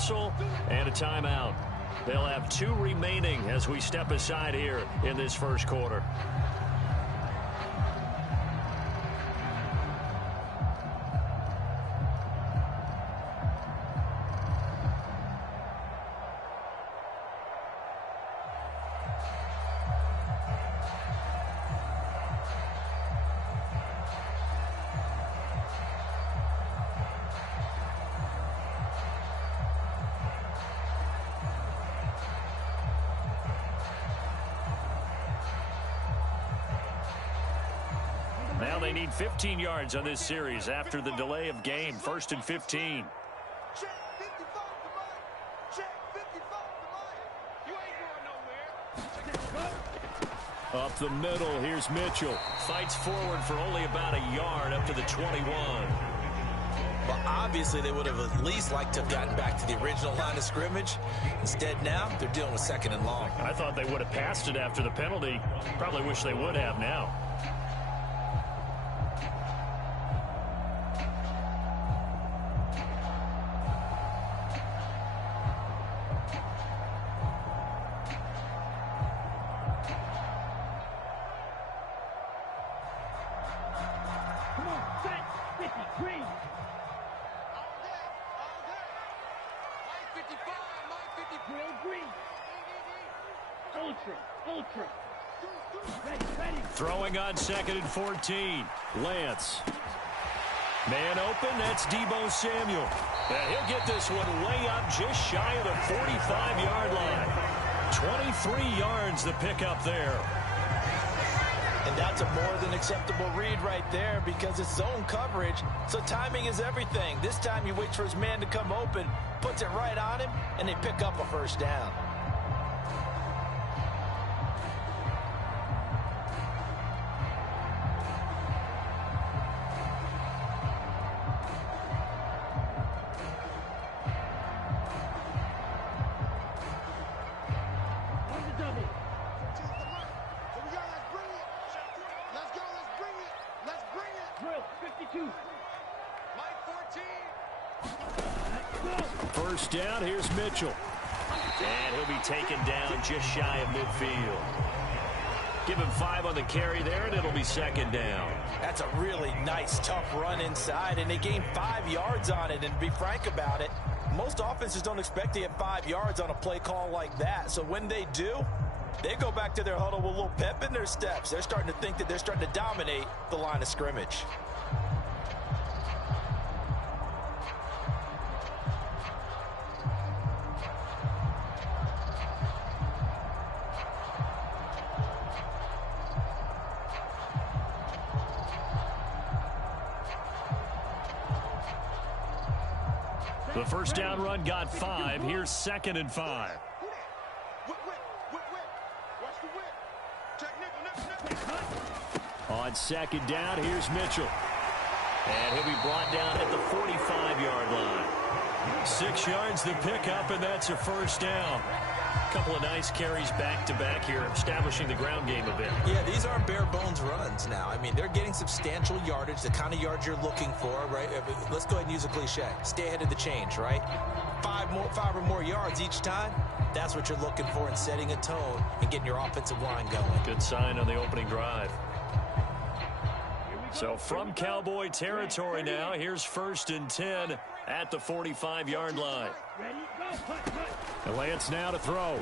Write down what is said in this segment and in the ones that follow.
whistle and a timeout. They'll have 2 remaining as we step aside here in this first quarter. Now they need 15 yards on this series after the delay of game. 1st and 15. Up the middle, here's Mitchell. Fights forward for only about a yard up to the 21. Well, obviously they would have at least liked to have gotten back to the original line of scrimmage. Instead now, they're dealing with 2nd and long. I thought they would have passed it after the penalty. Probably wish they would have now. Throwing on 2nd and 14. Lance. Man open, that's Deebo Samuel. And he'll get this one way up just shy of the 45-yard line. 23 yards the pickup there. And that's a more than acceptable read right there because it's zone coverage, so timing is everything. This time he waits for his man to come open, puts it right on him, and they pick up a first down. First down, here's Mitchell. And he'll be taken down just shy of midfield. Give him 5 on the carry there, and it'll be 2nd down. That's a really nice, tough run inside, and they gained 5 yards on it. And to be frank about it, most offenses don't expect to get 5 yards on a play call like that. So when they do, they go back to their huddle with a little pep in their steps. They're starting to think that they're starting to dominate the line of scrimmage. The first down run got 5. Here's 2nd and 5. On 2nd down, here's Mitchell. And he'll be brought down at the 45-yard line. 6 yards the pickup, and that's a first down. A couple of nice carries back-to-back here, establishing the ground game a bit. Yeah, these aren't bare-bones runs now. I mean, they're getting substantial yardage, the kind of yards you're looking for, right? Let's go ahead and use a cliche. Stay ahead of the change, right? 5 or more yards each time. That's what you're looking for in setting a tone and getting your offensive line going. Good sign on the opening drive. So from Cowboy territory now, here's 1st and 10 at the 45-yard line. And Lance now to throw.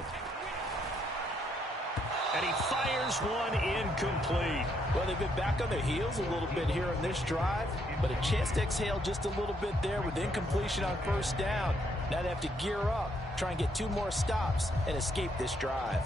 And he fires one incomplete. Well, they've been back on their heels a little bit here in this drive, but a chance to exhale just a little bit there with incompletion on first down. Now they have to gear up, try and get 2 more stops and escape this drive.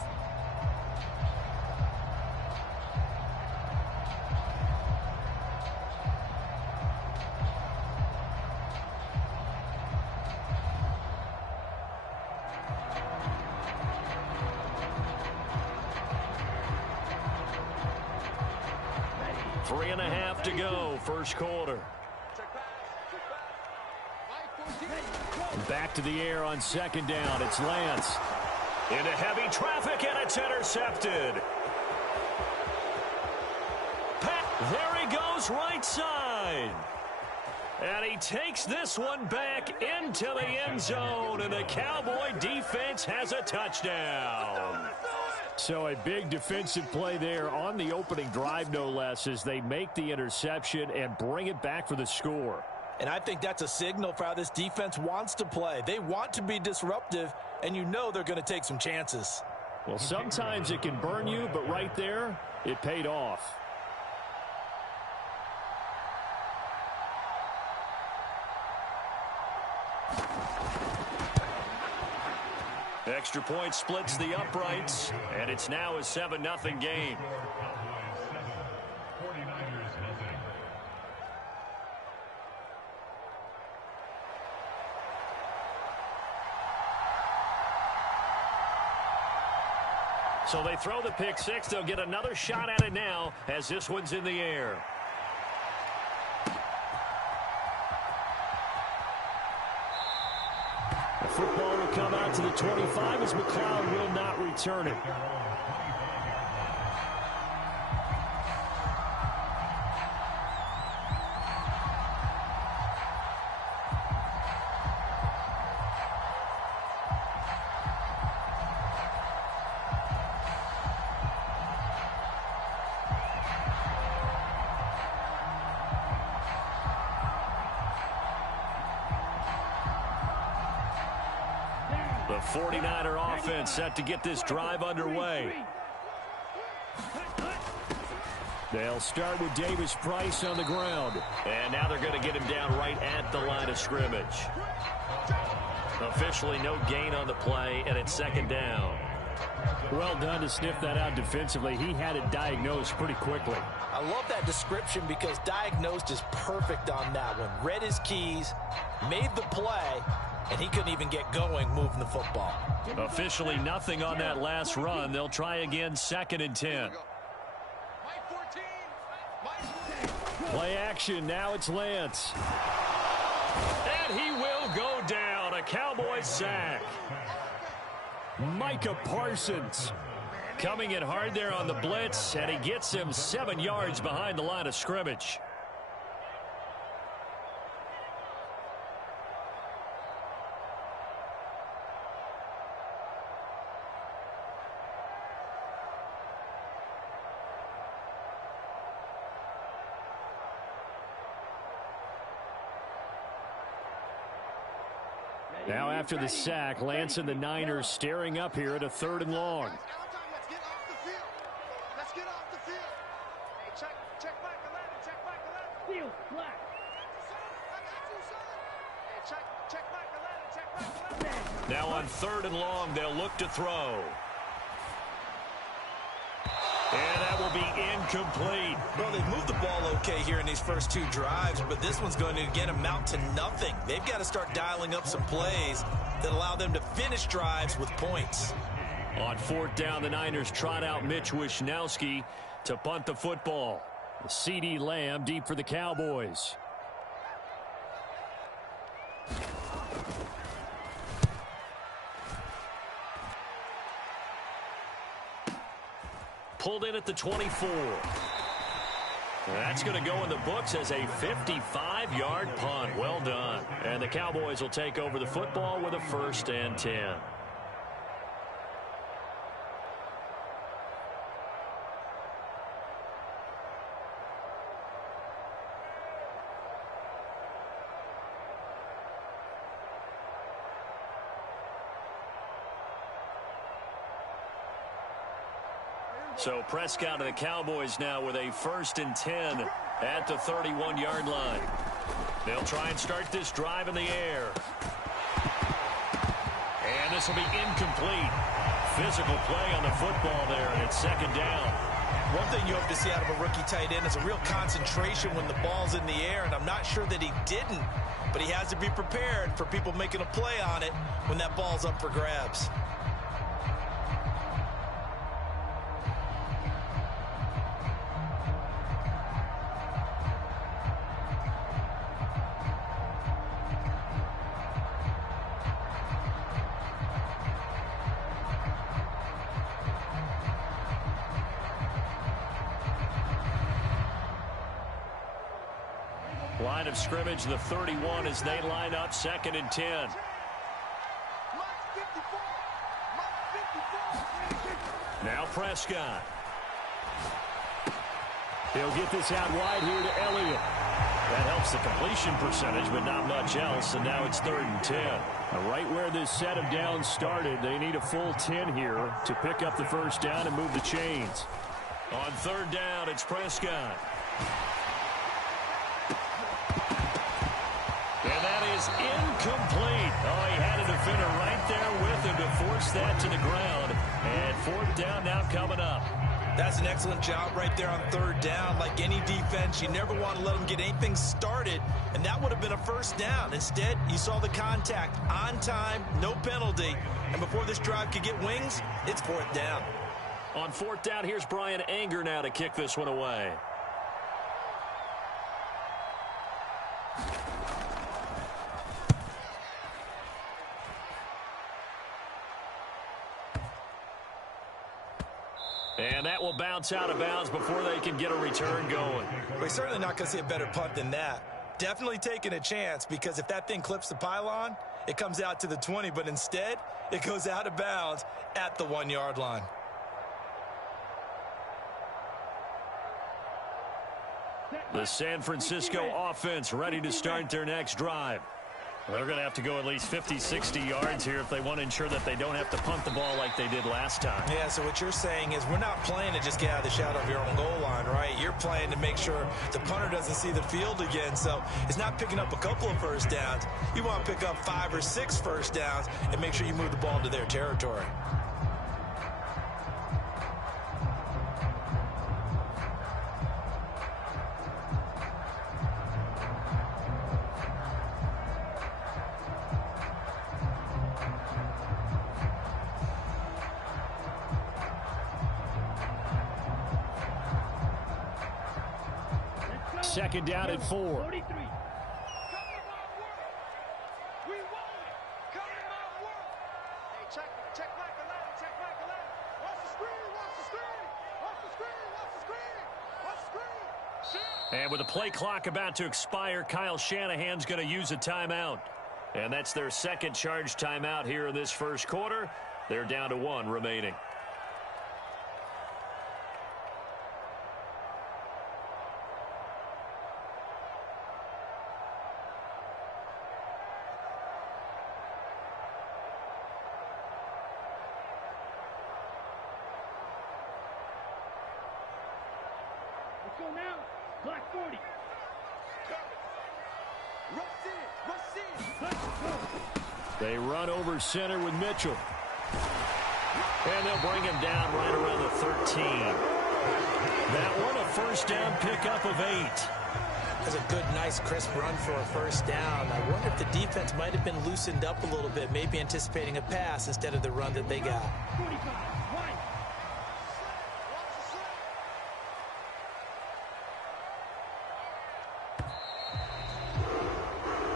Three and a half to go, first quarter. Back to the air on 2nd down. It's Lance. Into heavy traffic, and it's intercepted. There he goes, right side. And he takes this one back into the end zone, and the Cowboy defense has a touchdown. So a big defensive play there on the opening drive, no less, as they make the interception and bring it back for the score. And I think that's a signal for how this defense wants to play. They want to be disruptive, and you know they're going to take some chances. Well, sometimes it can burn you, but right there, it paid off. Extra point splits the uprights, and it's now a 7-0 game. So they throw the pick six. They'll get another shot at it now as this one's in the air. The football will come out to the 25 as McLeod will not return it. The 49er offense set to get this drive underway. They'll start with Davis Price on the ground. And now they're going to get him down right at the line of scrimmage. Officially no gain on the play, and it's second down. Well done to sniff that out defensively. He had it diagnosed pretty quickly. I love that description because diagnosed is perfect on that one. Read his keys, made the play, and he couldn't even get going moving the football. Officially nothing on that last run. They'll try again, 2nd and 10. Play action. Now it's Lance. And he will go down. A Cowboys sack. Micah Parsons coming in hard there on the blitz, and he gets him 7 yards behind the line of scrimmage. Now after the sack, Lance and the Niners staring up here at a 3rd and long. Let's get off the field. Let's get off the field. Hey, check back 11. Check back 11. Field flat. I got you, son. Hey, check back 11. Check back 11. Now on 3rd and long, they'll look to throw. And that will be incomplete. Well, they've moved the ball okay here in these first 2 drives, but this one's going to again amount to nothing. They've got to start dialing up some plays that allow them to finish drives with points. On 4th down, the Niners trot out Mitch Wishnowski to punt the football. CeeDee Lamb deep for the Cowboys. Pulled in at the 24. That's going to go in the books as a 55-yard punt. Well done. And the Cowboys will take over the football with a 1st and 10. So Prescott and the Cowboys now with a 1st and 10 at the 31-yard line. They'll try and start this drive in the air. And this will be incomplete. Physical play on the football there, and it's 2nd down. One thing you hope to see out of a rookie tight end is a real concentration when the ball's in the air, and I'm not sure that he didn't, but he has to be prepared for people making a play on it when that ball's up for grabs. Line of scrimmage, the 31, as they line up 2nd and 10. Now Prescott. He'll get this out wide here to Elliott. That helps the completion percentage, but not much else, and now it's 3rd and 10. Right where this set of downs started, they need a full 10 here to pick up the first down and move the chains. On 3rd down, it's Prescott. And that is incomplete. Oh, he had a defender right there with him to force that to the ground. And 4th down now coming up. That's an excellent job right there on 3rd down. Like any defense, you never want to let them get anything started, and that would have been a first down. Instead, you saw the contact on time, no penalty, and before this drive could get wings, it's 4th down. On 4th down, here's Brian Anger now to kick this one away. And that will bounce out of bounds before they can get a return going. We're certainly not going to see a better punt than that. Definitely taking a chance, because if that thing clips the pylon, it comes out to the 20, but instead, it goes out of bounds at the 1-yard line. The San Francisco offense ready to start their next drive. They're going to have to go at least 50, 60 yards here if they want to ensure that they don't have to punt the ball like they did last time. Yeah, so what you're saying is we're not playing to just get out of the shadow of your own goal line, right? You're playing to make sure the punter doesn't see the field again. So it's not picking up a couple of first downs. You want to pick up 5 or 6 first downs and make sure you move the ball to their territory. Second down at 4. And with the play clock about to expire, Kyle Shanahan's going to use a timeout. And that's their second charge timeout here in this first quarter. They're down to 1 remaining. They run over center with Mitchell. And they'll bring him down right around the 13. That one, a first down pickup of 8. That's a good, nice, crisp run for a first down. I wonder if the defense might have been loosened up a little bit, maybe anticipating a pass instead of the run that they got.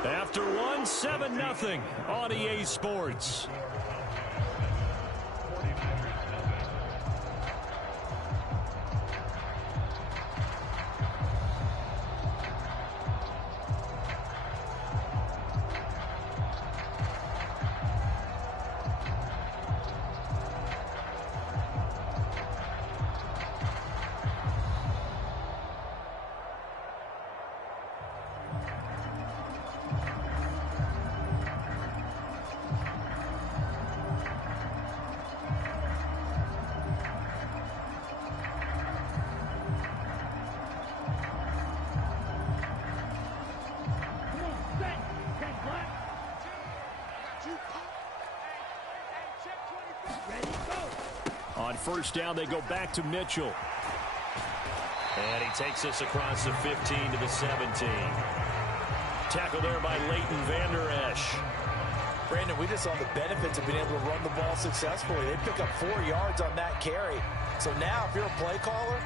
After 1, 7-0 on EA Sports. On first down, they go back to Mitchell. And he takes us across the 15 to the 17. Tackle there by Leighton Vander Esch. Brandon, we just saw the benefits of being able to run the ball successfully. They pick up 4 yards on that carry. So now, if you're a play caller,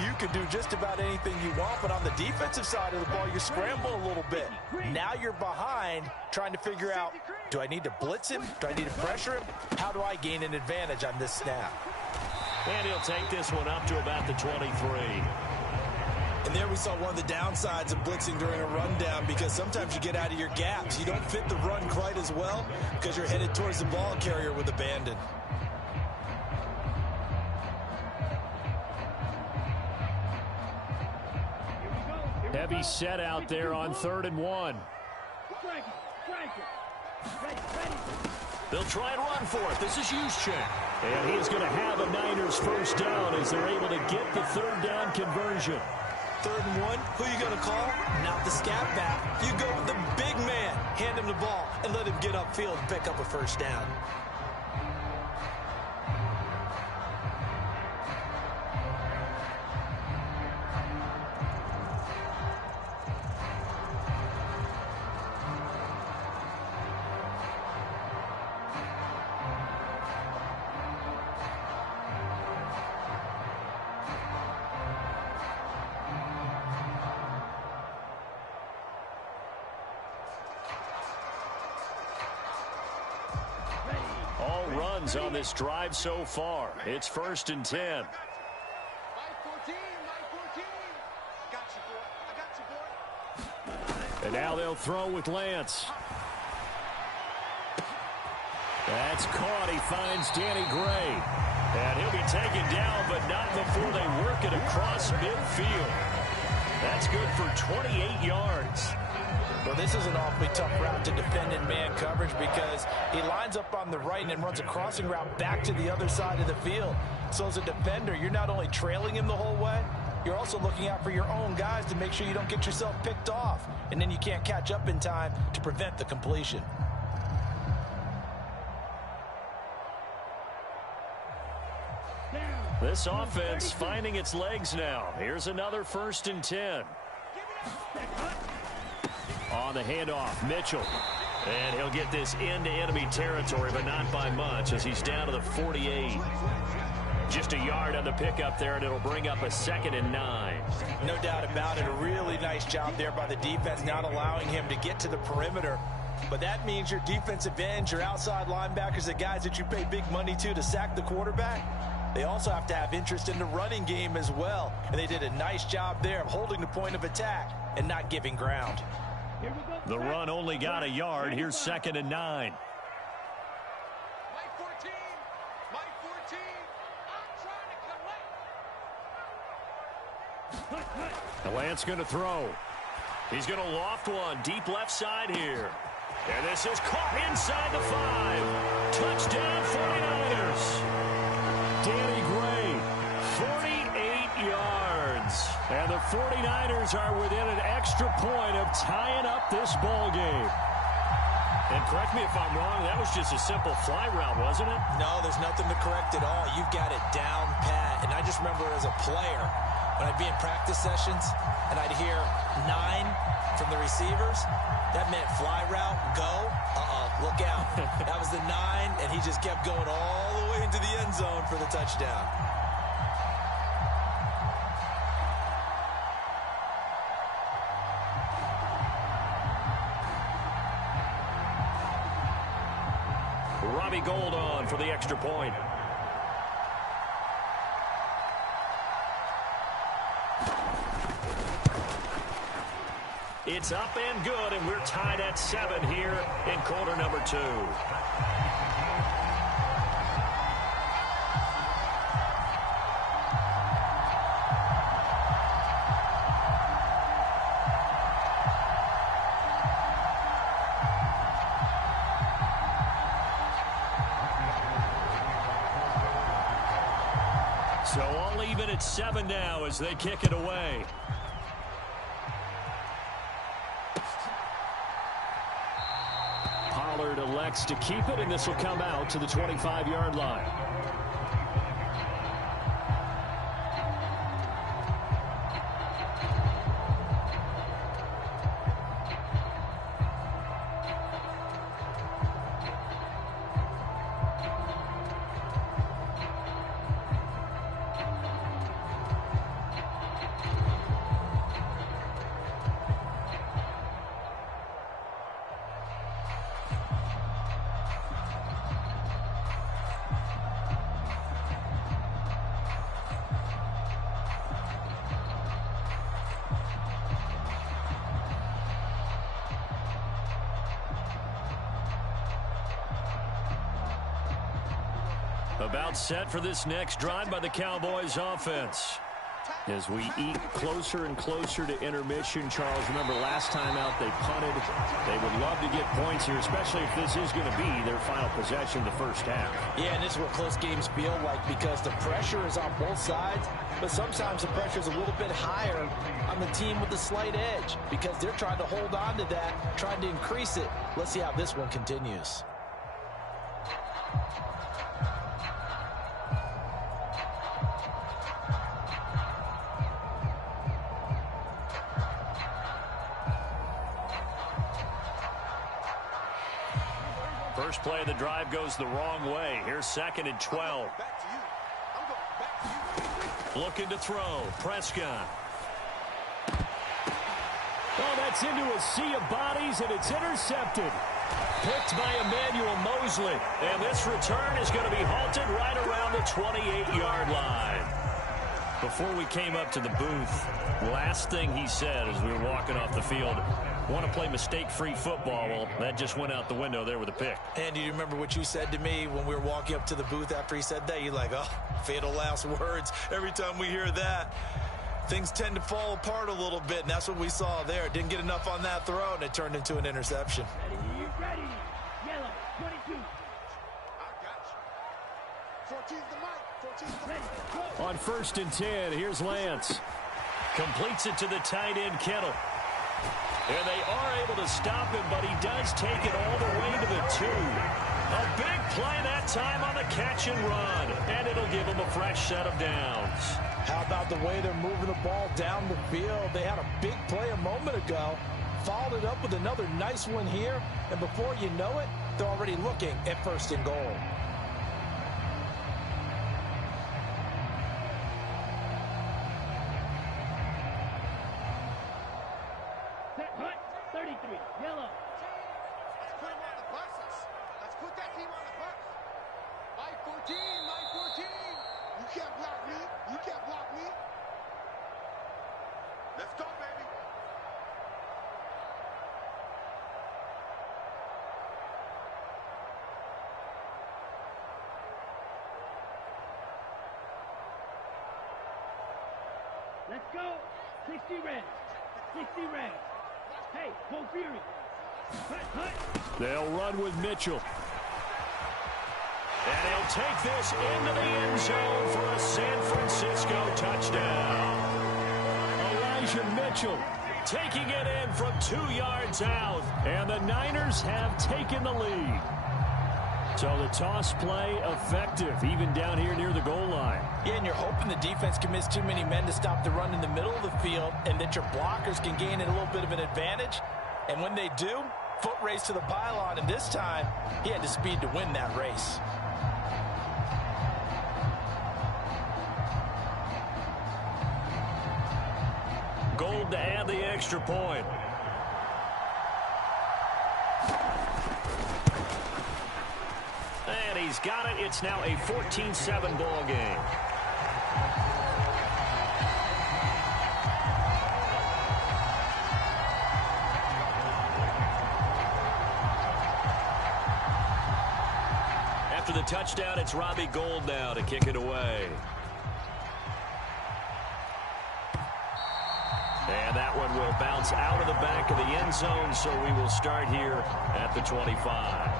you can do just about anything you want. But on the defensive side of the ball, you're scrambling a little bit. Now you're behind, trying to figure out, do I need to blitz him? Do I need to pressure him? How do I gain an advantage on this snap? And he'll take this one up to about the 23. And there we saw one of the downsides of blitzing during a rundown, because sometimes you get out of your gaps. You don't fit the run quite as well because you're headed towards the ball carrier with abandon. Heavy set out there on 3rd and 1. They'll try and run for it. This is Juszczyk. And he's going to have a Niners first down as they're able to get the 3rd down conversion. 3rd and 1, who you going to call? Not the scat back. You go with the big man. Hand him the ball and let him get upfield and pick up a first down. All runs on this drive so far. It's 1st and 10. My 14, my 14. I got you, boy. I got you, boy. And now they'll throw with Lance. That's caught. He finds Danny Gray. And he'll be taken down, but not before they work it across midfield. That's good for 28 yards. Well, this is an awfully tough route to defend in man coverage, because he lines up on the right and then runs a crossing route back to the other side of the field. So as a defender, you're not only trailing him the whole way, you're also looking out for your own guys to make sure you don't get yourself picked off. And then you can't catch up in time to prevent the completion. This offense finding its legs now. Here's another 1st and 10. On the handoff, Mitchell. And he'll get this into enemy territory, but not by much, as he's down to the 48. Just a yard on the pickup there, and it'll bring up a 2nd and 9. No doubt about it. A really nice job there by the defense, not allowing him to get to the perimeter. But that means your defensive ends, your outside linebackers, the guys that you pay big money to sack the quarterback, they also have to have interest in the running game as well. And they did a nice job there of holding the point of attack and not giving ground. The run only got a yard. Here's 2nd and 9. My 14, my 14. I'm trying to collect. Lance going to throw. He's going to loft one deep left side here. And this is caught inside the 5. Touchdown 49ers. Danny Gray, 48 yards. And the 49ers are within an extra point of tying up this ball game. And correct me if I'm wrong, that was just a simple fly route, wasn't it? No, there's nothing to correct at all. You've got it down pat. And I just remember as a player, when I'd be in practice sessions and I'd hear 9 from the receivers, that meant fly route, go, look out. That was the 9, and he just kept going all the way into the end zone for the touchdown. Robbie Gould on for the extra point. It's up and good, and we're tied at 7 here in quarter number 2. So all even at 7 now as they kick it away. Pollard elects to keep it, and this will come out to the 25-yard line. About set for this next drive by the Cowboys offense. As we eat closer and closer to intermission, Charles, remember last time out they punted. They would love to get points here, especially if this is going to be their final possession of the first half. Yeah, and this is what close games feel like because the pressure is on both sides, but sometimes the pressure is a little bit higher on the team with the slight edge because they're trying to hold on to that, trying to increase it. Let's see how this one continues. First play of the drive goes the wrong way. Here's 2nd and 12. Looking to throw. Prescott. Oh, that's into a sea of bodies, and it's intercepted. Picked by Emmanuel Mosley. And this return is going to be halted right around the 28-yard line. Before we came up to the booth, last thing he said as we were walking off the field, want to play mistake-free football. Well, that just went out the window there with a pick. And do you remember what you said to me when we were walking up to the booth after he said that? You're like, oh, fatal last words. Every time we hear that, things tend to fall apart a little bit, and that's what we saw there. Didn't get enough on that throw, and it turned into an interception. Ready. Yellow, 22. I got you. 14's the mic. 14's the mic. On 1st and 10, here's Lance. Completes it to the tight end, Kittle. And they are able to stop him, but he does take it all the way to the 2. A big play that time on the catch and run, and it'll give him a fresh set of downs. How about the way they're moving the ball down the field? They had a big play a moment ago, followed it up with another nice one here, and before you know it, they're already looking at 1st and goal. Yellow. Let's put him on the buses. Let's put that team on the bus. My 14, my 14. You can't block me. You can't block me. Let's go, baby. Let's go. 60 red. 60 red. Hey, go Fury. They'll run with Mitchell. And he'll take this into the end zone for a San Francisco touchdown. Elijah Mitchell taking it in from 2 yards out. And the Niners have taken the lead. So the toss play effective, even down here near the goal line. Yeah, and you're hoping the defense can miss too many men to stop the run in the middle of the field and that your blockers can gain a little bit of an advantage. And when they do, foot race to the pylon, and this time he had the speed to win that race. Gold to add the extra point. And he's got it. It's now a 14-7 ball game. After the touchdown, it's Robbie Gould now to kick it away. And that one will bounce out of the back of the end zone, so we will start here at the 25.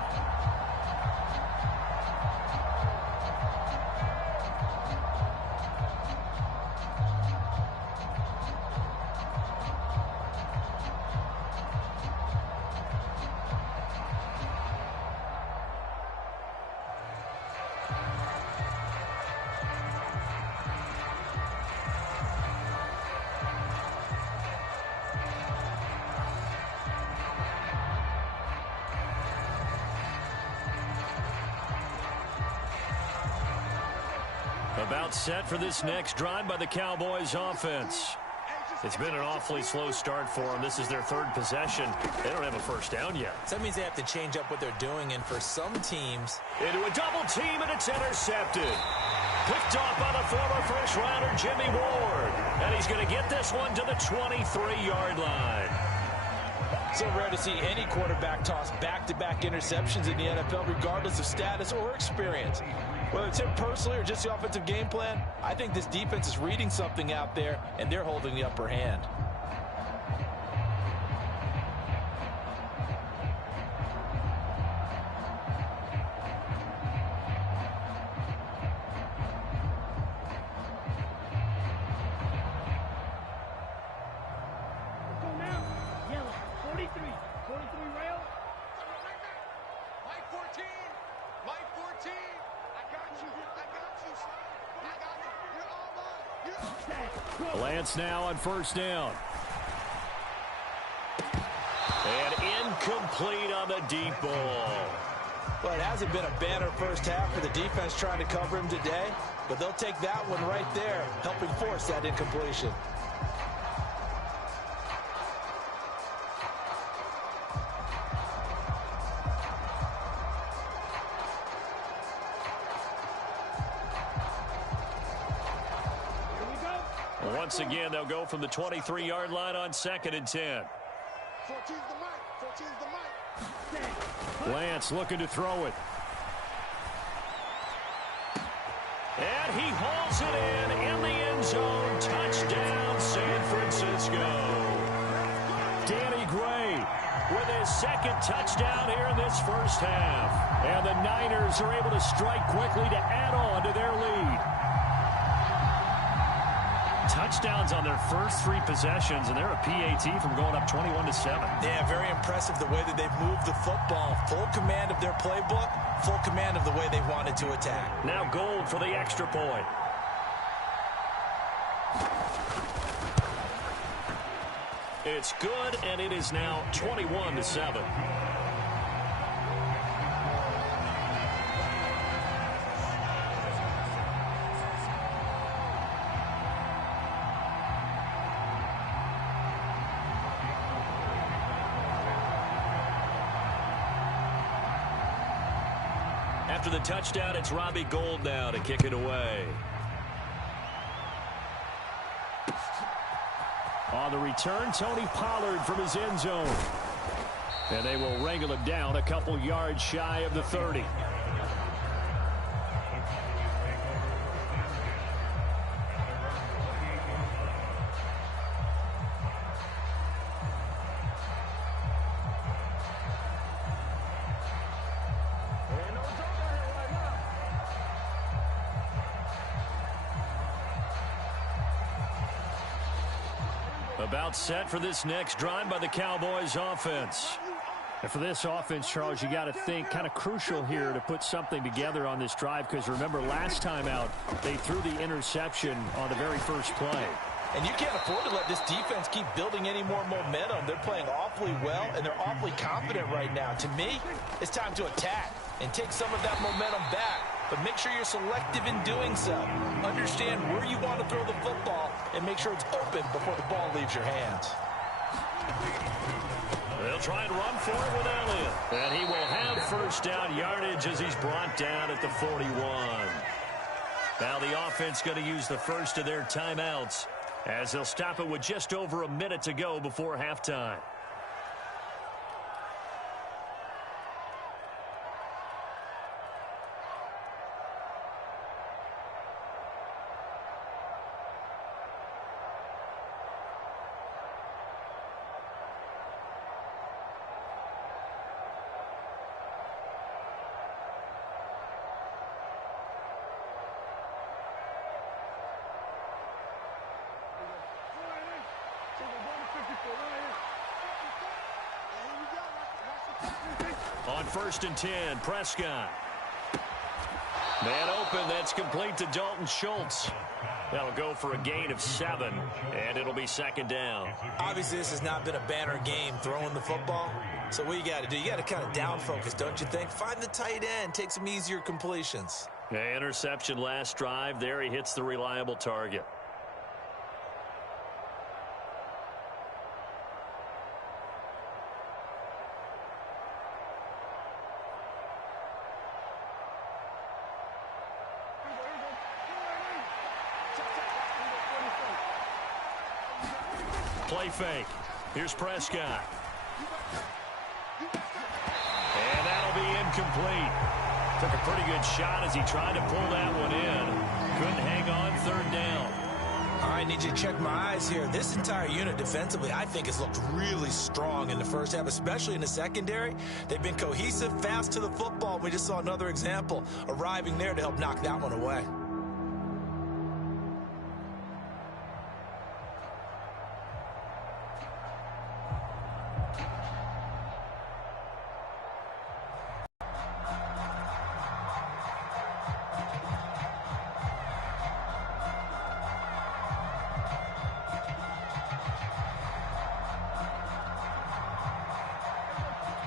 About set for this next drive by the Cowboys offense. It's been an awfully slow start for them. This is their 3rd possession. They don't have a first down yet. So that means they have to change up what they're doing, and for some teams... Into a double team, and it's intercepted. Picked off by the former first-rounder Jimmy Ward. And he's going to get this one to the 23-yard line. So rare to see any quarterback toss back-to-back interceptions in the NFL, regardless of status or experience. Whether it's him personally or just the offensive game plan, I think this defense is reading something out there, and they're holding the upper hand. Lance now on first down. And incomplete on the deep ball. Well, it hasn't been a banner first half for the defense trying to cover him today, but they'll take that one right there, helping force that incompletion. Once again, they'll go from the 23-yard line on 2nd and 10. 14's the mic. 14's the mic. Lance looking to throw it. And he hauls it in the end zone. Touchdown, San Francisco. Danny Gray with his second touchdown here in this first half. And the Niners are able to strike quickly to add on to their lead. Touchdowns on their first 3 possessions, and they're a PAT from going up 21-7. Yeah, very impressive the way that they've moved the football. Full command of their playbook, full command of the way they wanted to attack. Now Gold for the extra point. It's good, and it is now 21-7. After the touchdown, it's Robbie Gould now to kick it away. On the return, Tony Pollard from his end zone. And they will wrangle it down a couple yards shy of the 30. About set for this next drive by the Cowboys offense. And for this offense, Charles, you got to think kind of crucial here to put something together on this drive, because remember last time out they threw the interception on the very first play. And you can't afford to let this defense keep building any more momentum. They're playing awfully well, and they're awfully confident right now. To me, it's time to attack and take some of that momentum back. But make sure you're selective in doing so. Understand where you want to throw the football and make sure it's open before the ball leaves your hands. They'll try and run for it with Elliott. And he will have first down yardage as he's brought down at the 41. Now the offense going to use the first of their timeouts as they'll stop it with just over a minute to go before halftime. On 1st and 10, Prescott. Man open, that's complete to Dalton Schultz. That'll go for a gain of 7, and it'll be 2nd down. Obviously, this has not been a banner game throwing the football. So what you got to do, you got to kind of down focus, don't you think? Find the tight end, take some easier completions. Yeah, interception last drive. There he hits the reliable target. Play fake. Here's Prescott. And that'll be incomplete. Took a pretty good shot as he tried to pull that one in. Couldn't hang on third down. I need you to check my eyes here. This entire unit defensively, I think, has looked really strong in the first half, especially in the secondary. They've been cohesive, fast to the football. We just saw another example arriving there to help knock that one away.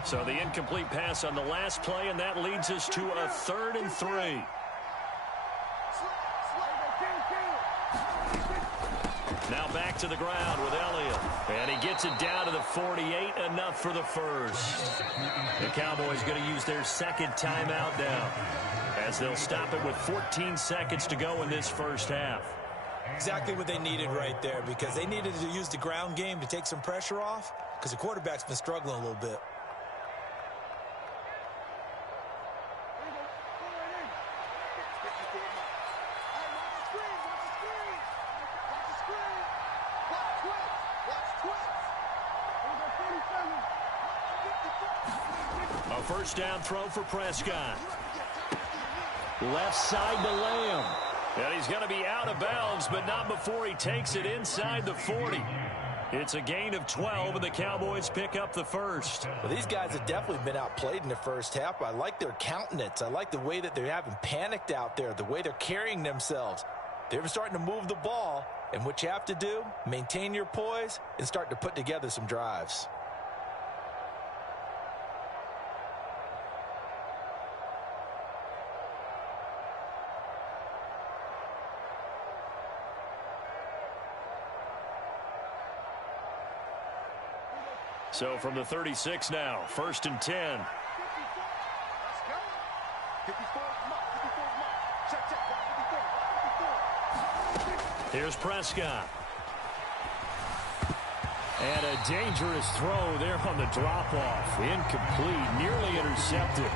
So the incomplete pass on the last play, and that leads us to a 3rd and 3. Now back to the ground with Elliott. And he gets it down to the 48, enough for the first. The Cowboys going to use their second timeout now, as they'll stop it with 14 seconds to go in this first half. Exactly what they needed right there, because they needed to use the ground game to take some pressure off, because the quarterback's been struggling a little bit. A first down throw for Prescott. Left side to Lamb. And he's going to be out of bounds, but not before he takes it inside the 40. It's a gain of 12, and the Cowboys pick up the first. Well, these guys have definitely been outplayed in the first half. I like their countenance. I like the way that they haven't panicked out there, the way they're carrying themselves. They're starting to move the ball, and what you have to do, maintain your poise and start to put together some drives. So from the 36 now, 1st and 10. Let's go. 54 mark, 54 mark. Check, check, 54. Here's Prescott. And a dangerous throw there on the drop-off. Incomplete, nearly intercepted.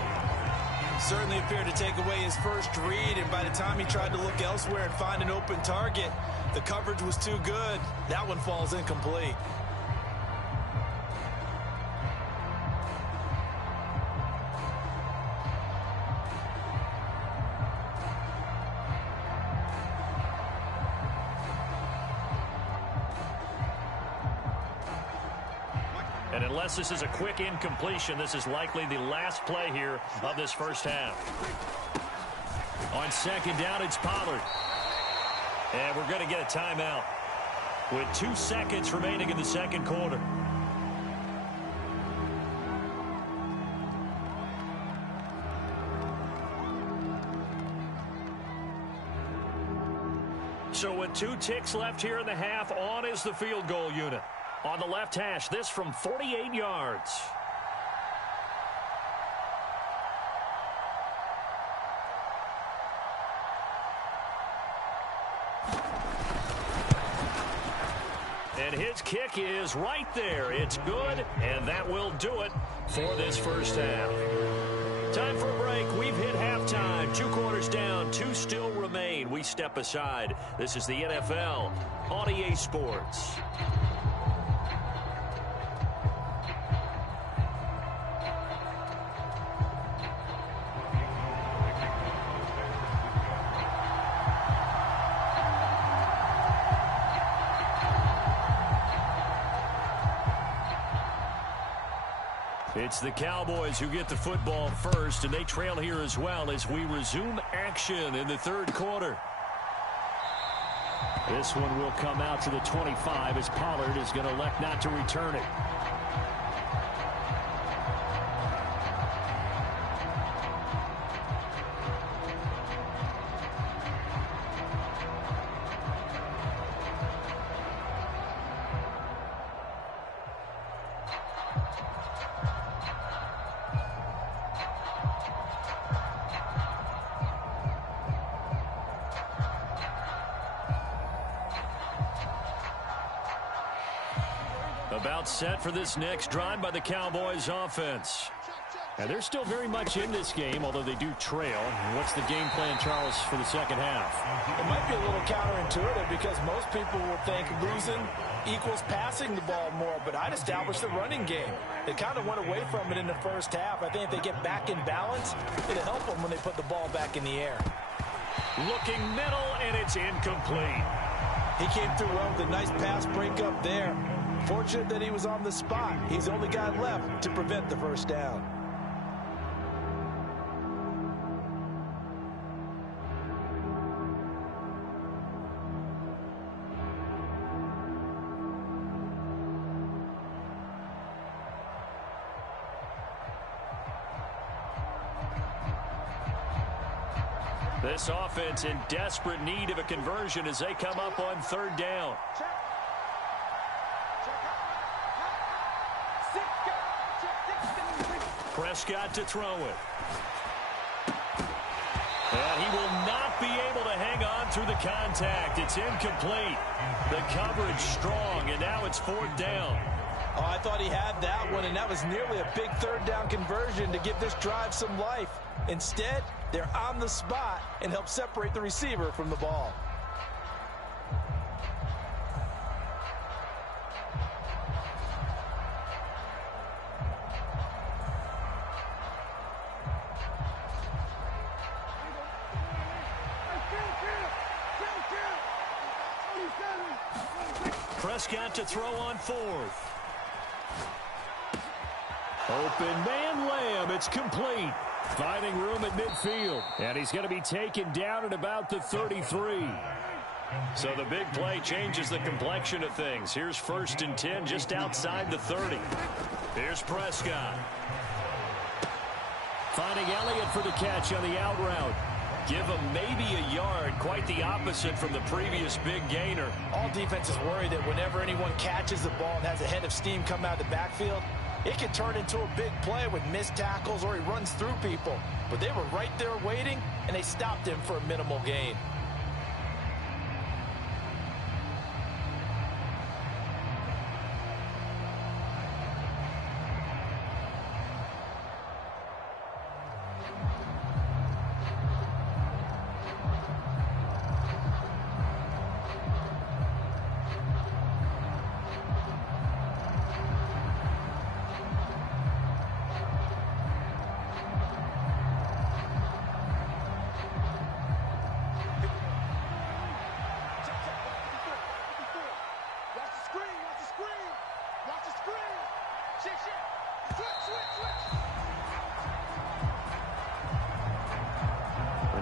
Certainly appeared to take away his first read, and by the time he tried to look elsewhere and find an open target, the coverage was too good. That one falls incomplete. And unless this is a quick incompletion, this is likely the last play here of this first half. On second down, it's Pollard. And we're going to get a timeout with 2 seconds remaining in the second quarter. So with 2 ticks left here in the half, on is the field goal unit. On the left hash, this from 48 yards. And his kick is right there. It's good, and that will do it for this first half. Time for a break. We've hit halftime. 2 quarters down, 2 still remain. We step aside. This is the NFL on EA Sports. It's the Cowboys who get the football first, and they trail here as well as we resume action in the third quarter. This one will come out to the 25 as Pollard is going to elect not to return it. About set for this next drive by the Cowboys offense. And they're still very much in this game, although they do trail. What's the game plan, Charles, for the second half? It might be a little counterintuitive because most people will think losing equals passing the ball more, but I'd establish the running game. They kind of went away from it in the first half. I think if they get back in balance, it'll help them when they put the ball back in the air. Looking middle, and it's incomplete. He came through well with a nice pass breakup there. Fortunate that he was on the spot. He's the only guy left to prevent the first down. This offense in desperate need of a conversion as they come up on third down. Prescott to throw it. And he will not be able to hang on through the contact. It's incomplete. The coverage strong, and now it's fourth down. Oh, I thought he had that one, and that was nearly a big third down conversion to give this drive some life. Instead, they're on the spot and help separate the receiver from the ball. Prescott to throw on fourth. Open man Lamb. It's complete. Finding room at midfield. And he's going to be taken down at about the 33. So the big play changes the complexion of things. Here's 1st and 10 just outside the 30. Here's Prescott. Finding Elliott for the catch on the out route. Give him maybe a yard. Quite the opposite from the previous big gainer. All defenses worry that whenever anyone catches the ball and has a head of steam come out of the backfield, it can turn into a big play with missed tackles or he runs through people. But they were right there waiting, and they stopped him for a minimal gain.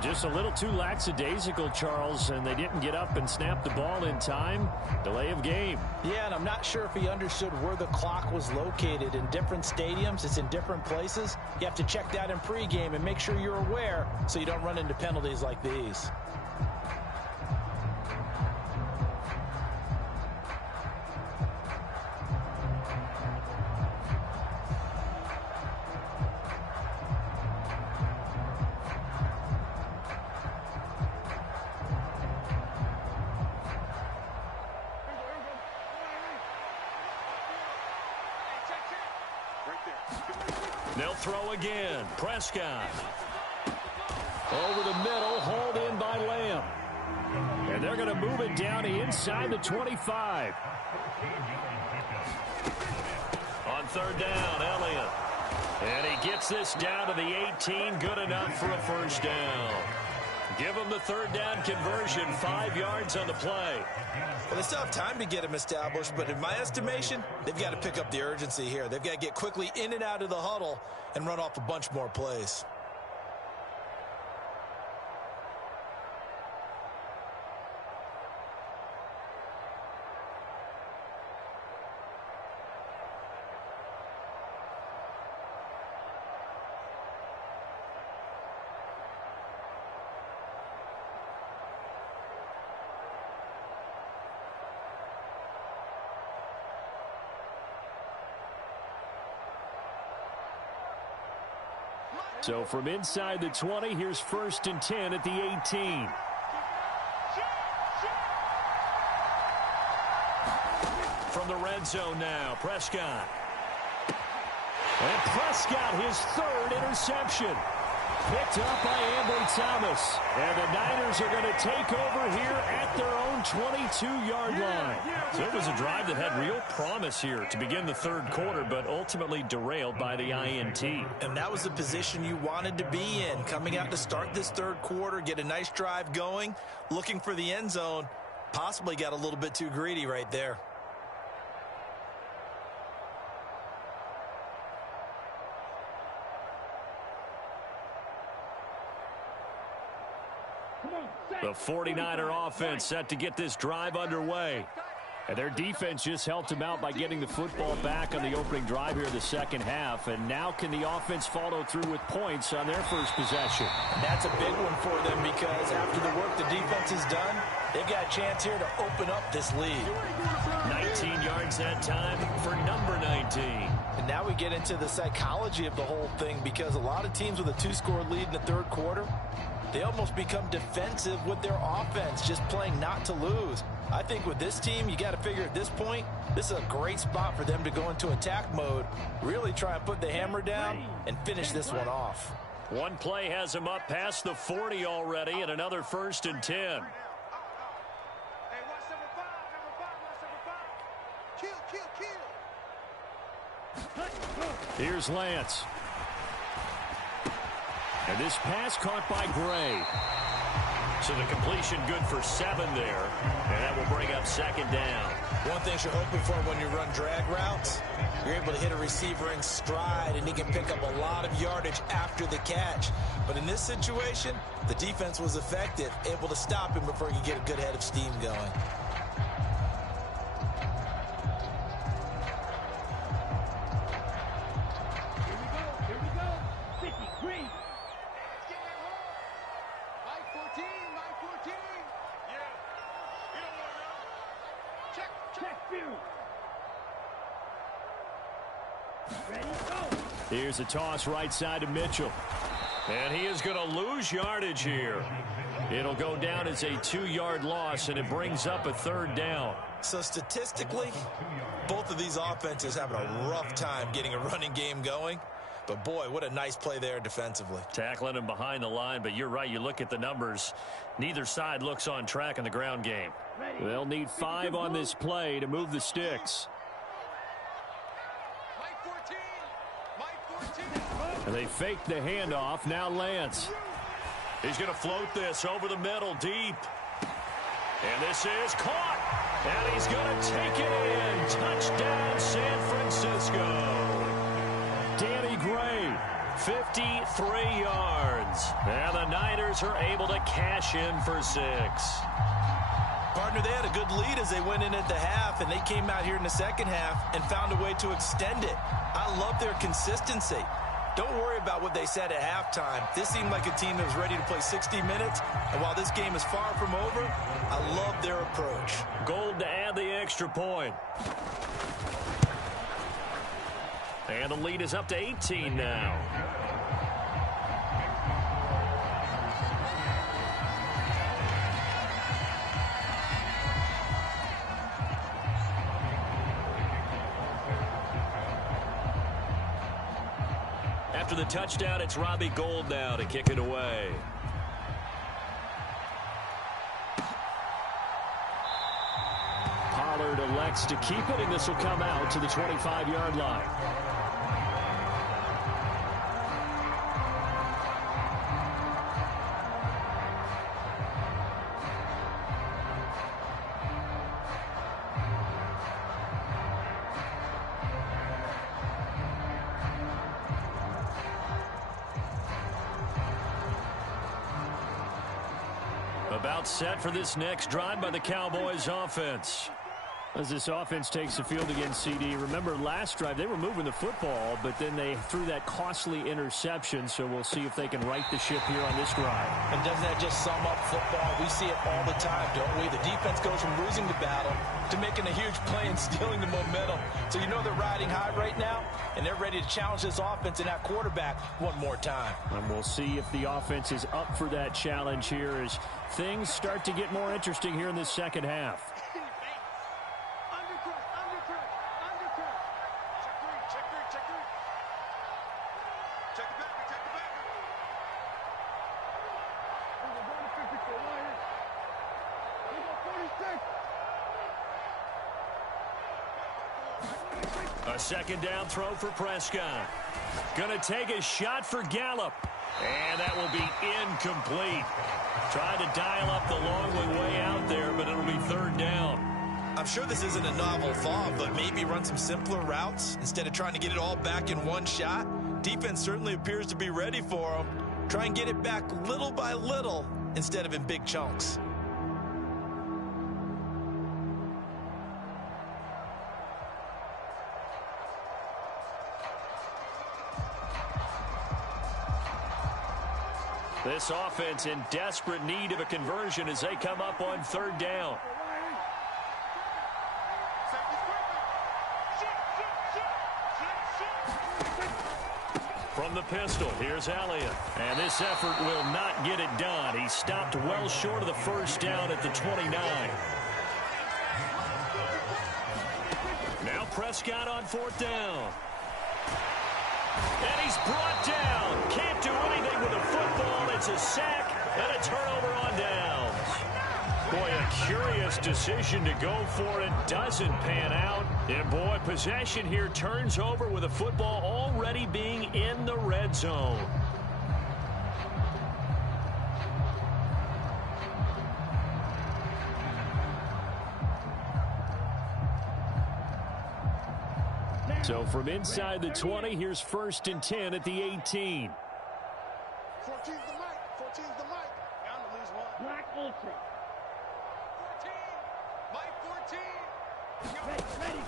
Just a little too lackadaisical, Charles, and they didn't get up and snap the ball in time. Delay of game. Yeah, and I'm not sure if he understood where the clock was located. In different stadiums, it's in different places. You have to check that in pregame and make sure you're aware so you don't run into penalties like these. They'll throw again. Prescott. Over the middle, hauled in by Lamb. And they're going to move it down to inside the 25. On third down, Elliott. And he gets this down to the 18. Good enough for a first down. Give them the third down conversion, 5 yards on the play. Well, they still have time to get him established, but in my estimation, they've got to pick up the urgency here. They've got to get quickly in and out of the huddle and run off a bunch more plays. So from inside the 20, here's 1st and 10 at the 18. From the red zone now, Prescott. And Prescott, his third interception. Picked up by Ambry Thomas. And the Niners are going to take over here at their own 22-yard line. So it was a drive that had real promise here to begin the third quarter, but ultimately derailed by the INT. And that was the position you wanted to be in. Coming out to start this third quarter, get a nice drive going, looking for the end zone. Possibly got a little bit too greedy right there. The 49er offense set to get this drive underway. And their defense just helped them out by getting the football back on the opening drive here in the second half. And now can the offense follow through with points on their first possession? That's a big one for them because after the work the defense has done, they've got a chance here to open up this lead. 19 yards that time for number 19. And now we get into the psychology of the whole thing because a lot of teams with a two-score lead in the third quarter, they almost become defensive with their offense, just playing not to lose. I think with this team, you got to figure at this point, this is a great spot for them to go into attack mode, really try and put the hammer down and finish this one off. One play has them up past the 40 already, and another 1st and 10. Hey, watch number five. Kill. Here's Lance. And this pass caught by Gray. So the completion good for 7 there. And that will bring up second down. One thing you're hoping for when you run drag routes, you're able to hit a receiver in stride, and he can pick up a lot of yardage after the catch. But in this situation, the defense was effective, able to stop him before he could get a good head of steam going. Here's a toss right side to Mitchell. And he is going to lose yardage here. It'll go down as a 2-yard loss, and it brings up a 3rd down. So statistically, both of these offenses having a rough time getting a running game going. But boy, what a nice play there defensively. Tackling him behind the line, but you're right. You look at the numbers. Neither side looks on track in the ground game. They'll need 5 on this play to move the sticks. And they fake the handoff. Now Lance. He's going to float this over the middle deep. And this is caught. And he's going to take it in. Touchdown, San Francisco. Danny Gray, 53 yards. And the Niners are able to cash in for 6. Partner, they had a good lead as they went in at the half, and they came out here in the second half and found a way to extend it. I love their consistency. Don't worry about what they said at halftime. This seemed like a team that was ready to play 60 minutes, and while this game is far from over, I love their approach. Gold to add the extra point. And the lead is up to 18 now. After the touchdown, it's Robbie Gould now to kick it away. Pollard elects to keep it, and this will come out to the 25-yard line. About set for this next drive by the Cowboys offense. As this offense takes the field against CD, remember last drive they were moving the football, but then they threw that costly interception, so we'll see if they can right the ship here on this drive. And doesn't that just sum up football? We see it all the time, don't we? The defense goes from losing the battle to making a huge play and stealing the momentum. So you know they're riding high right now, and they're ready to challenge this offense and that quarterback one more time. And we'll see if the offense is up for that challenge here as things start to get more interesting here in this second half. A second down throw for Prescott. Going to take a shot for Gallup. And that will be incomplete. Tried to dial up the long way out there, but it'll be third down. I'm sure this isn't a novel thought, but maybe run some simpler routes instead of trying to get it all back in one shot. Defense certainly appears to be ready for him. Try and get it back little by little instead of in big chunks. This offense in desperate need of a conversion as they come up on third down. From the pistol, here's Elliott. And this effort will not get it done. He stopped well short of the first down at the 29. Now Prescott on fourth down. And he's brought down. Can't do anything with a football. It's a sack and a turnover on downs. Boy, a curious decision to go for it. Doesn't pan out. And boy, possession here turns over with a football already being in the red zone. So from inside the 20, here's 1st and 10 at the 18. 14's the mic. 14's the mic. Bound to lose one. Black Ultra. 14. Mike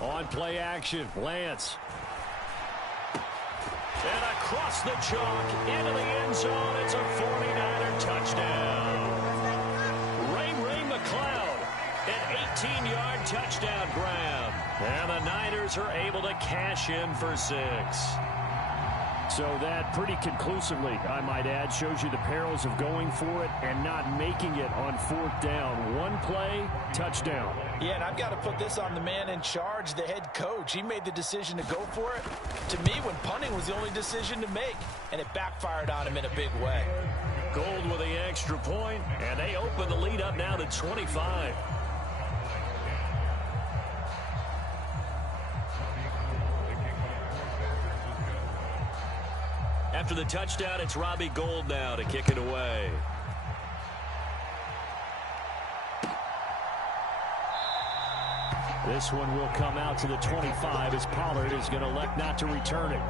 14. On play action, Lance. And across the chalk into the end zone. It's a 49er touchdown. Ray McLeod, an 18-yard touchdown grab. And the Niners are able to cash in for 6. So that pretty conclusively, I might add, shows you the perils of going for it and not making it on fourth down. One play, touchdown. Yeah, and I've got to put this on the man in charge, the head coach. He made the decision to go for it. To me, when punting was the only decision to make, and it backfired on him in a big way. Gold with the extra point, and they open the lead up now to 25. After the touchdown, it's Robbie Gould now to kick it away. This one will come out to the 25 as Pollard is going to elect not to return it.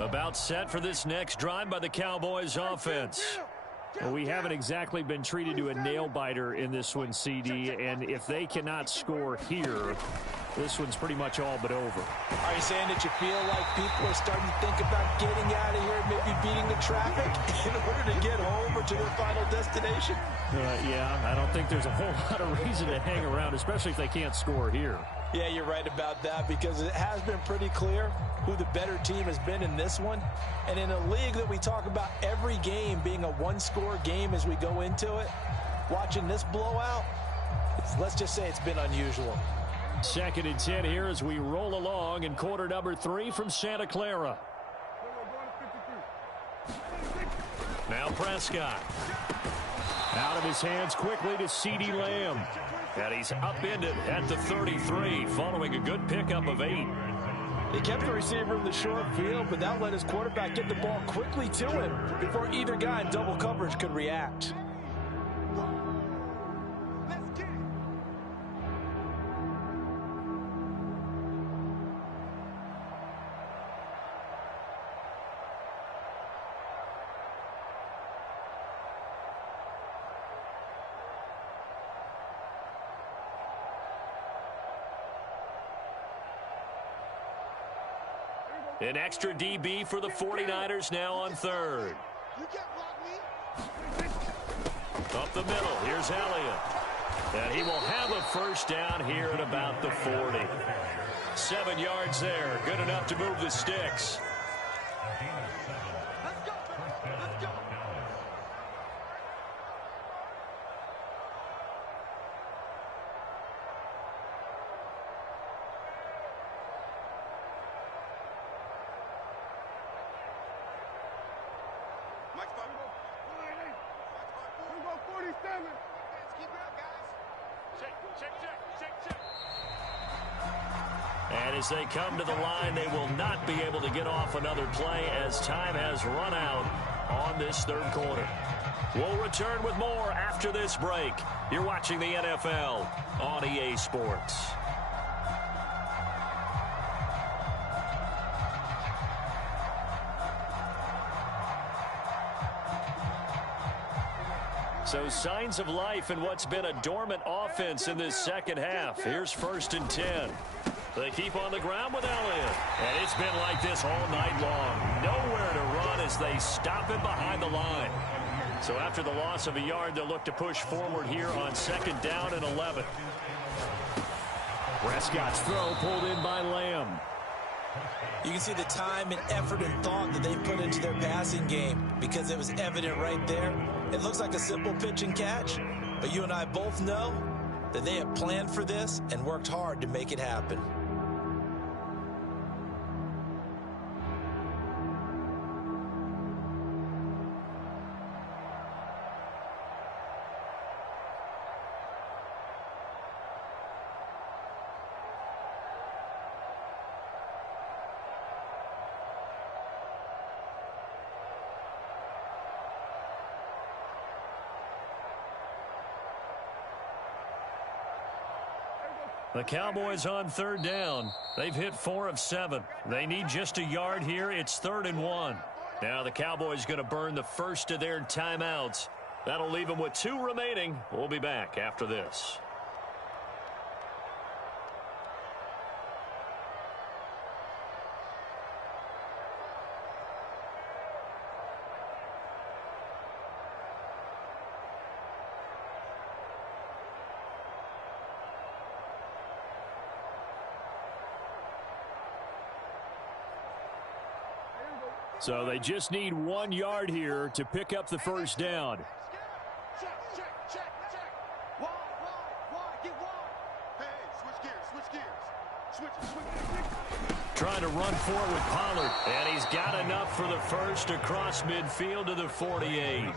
About set for this next drive by the Cowboys offense. Well, we haven't exactly been treated to a nail-biter in this one, CD, and if they cannot score here, this one's pretty much all but over. Are you saying that you feel like people are starting to think about getting out of here, maybe beating the traffic in order to get home or to their final destination? Yeah, I don't think there's a whole lot of reason to hang around, especially if they can't score here. Yeah, you're right about that, because it has been pretty clear who the better team has been in this one. And in a league that we talk about every game being a one-score game as we go into it, watching this blowout, let's just say it's been unusual. 2nd and 10 here as we roll along in quarter number 3 from Santa Clara. Now Prescott. Out of his hands quickly to CeeDee Lamb. And he's upended at the 33 following a good pickup of 8. He kept the receiver in the short field, but that let his quarterback get the ball quickly to him before either guy in double coverage could react. An extra DB for the 49ers now on 3rd. Up the middle, here's Elliott. And he will have a first down here at about the 40. 7 yards there, good enough to move the sticks. And as they come to the line, they will not be able to get off another play as time has run out on this third quarter. We'll return with more after this break. You're watching the NFL on EA Sports. So signs of life in what's been a dormant offense in this second half. Here's 1st and 10. They keep on the ground with Elliott. And it's been like this all night long. Nowhere to run as they stop him behind the line. So after the loss of a yard, they'll look to push forward here on 2nd down and 11. Prescott's throw pulled in by Lamb. You can see the time and effort and thought that they put into their passing game because it was evident right there. It looks like a simple pitch and catch, but you and I both know that they have planned for this and worked hard to make it happen. The Cowboys on 3rd down. They've hit 4 of 7. They need just a yard here. It's 3rd and 1. Now the Cowboys going to burn the first of their timeouts. That'll leave them with 2 remaining. We'll be back after this. So they just need 1 yard here to pick up the first down. Check. Wide. Get wide. Hey, switch gears. Switch. Trying to run for it with Pollard. And he's got enough for the first across midfield to the 48.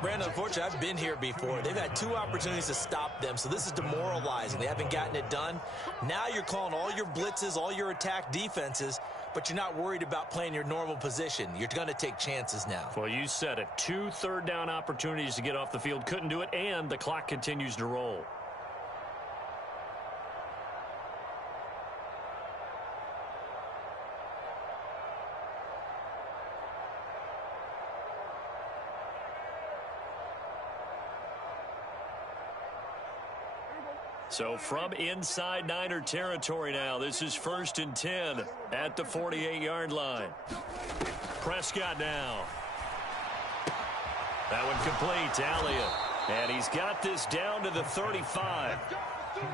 Brandon, unfortunately, I've been here before. They've had 2 opportunities to stop them, so this is demoralizing. They haven't gotten it done. Now you're calling all your blitzes, all your attack defenses, but you're not worried about playing your normal position. You're going to take chances now. Well, you said it. 2 third-down opportunities to get off the field. Couldn't do it, and the clock continues to roll. So from inside Niner territory now, this is 1st and 10 at the 48-yard line. Prescott now. That one complete to Elliott. And he's got this down to the 35.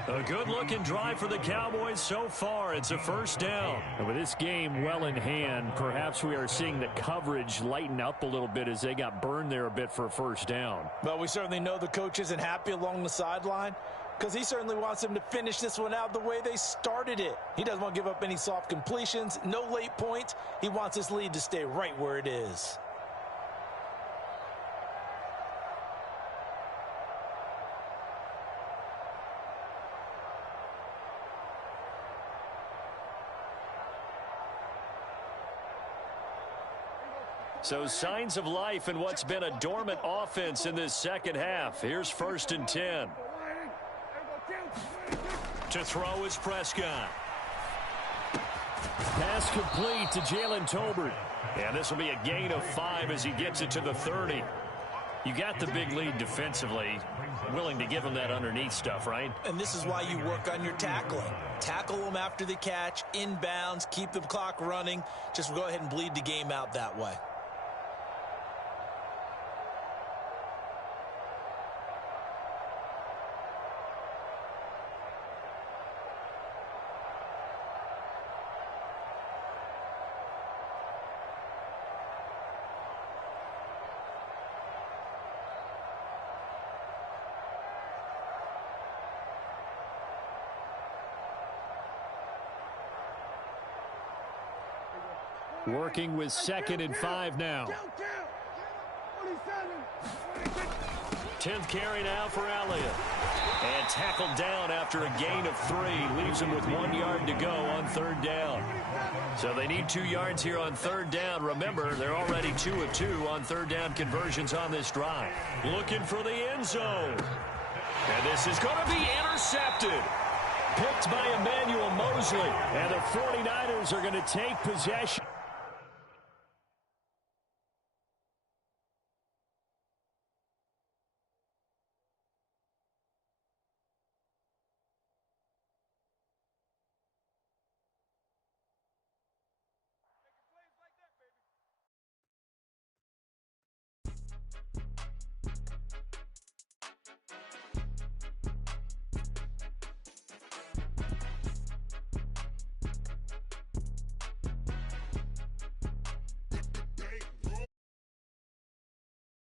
A good-looking drive for the Cowboys so far. It's a first down. And with this game well in hand, perhaps we are seeing the coverage lighten up a little bit as they got burned there a bit for a first down. Well, we certainly know the coach isn't happy along the sideline, because he certainly wants them to finish this one out the way they started it. He doesn't want to give up any soft completions, no late points. He wants his lead to stay right where it is. So signs of life in what's been a dormant offense in this second half. Here's 1st and 10. To throw is Prescott. Pass complete to Jalen Tolbert. And this will be a gain of 5 as he gets it to the 30. You got the big lead defensively. Willing to give him that underneath stuff, right? And this is why you work on your tackling. Tackle them after the catch, inbounds, keep the clock running. Just go ahead and bleed the game out that way. Working with 2nd and 5 now. 10th carry now for Elliott. And tackled down after a gain of 3. Leaves him with 1 yard to go on 3rd down. So they need 2 yards here on 3rd down. Remember, they're already 2 of 2 on 3rd down conversions on this drive. Looking for the end zone. And this is going to be intercepted. Picked by Emmanuel Mosley. And the 49ers are going to take possession.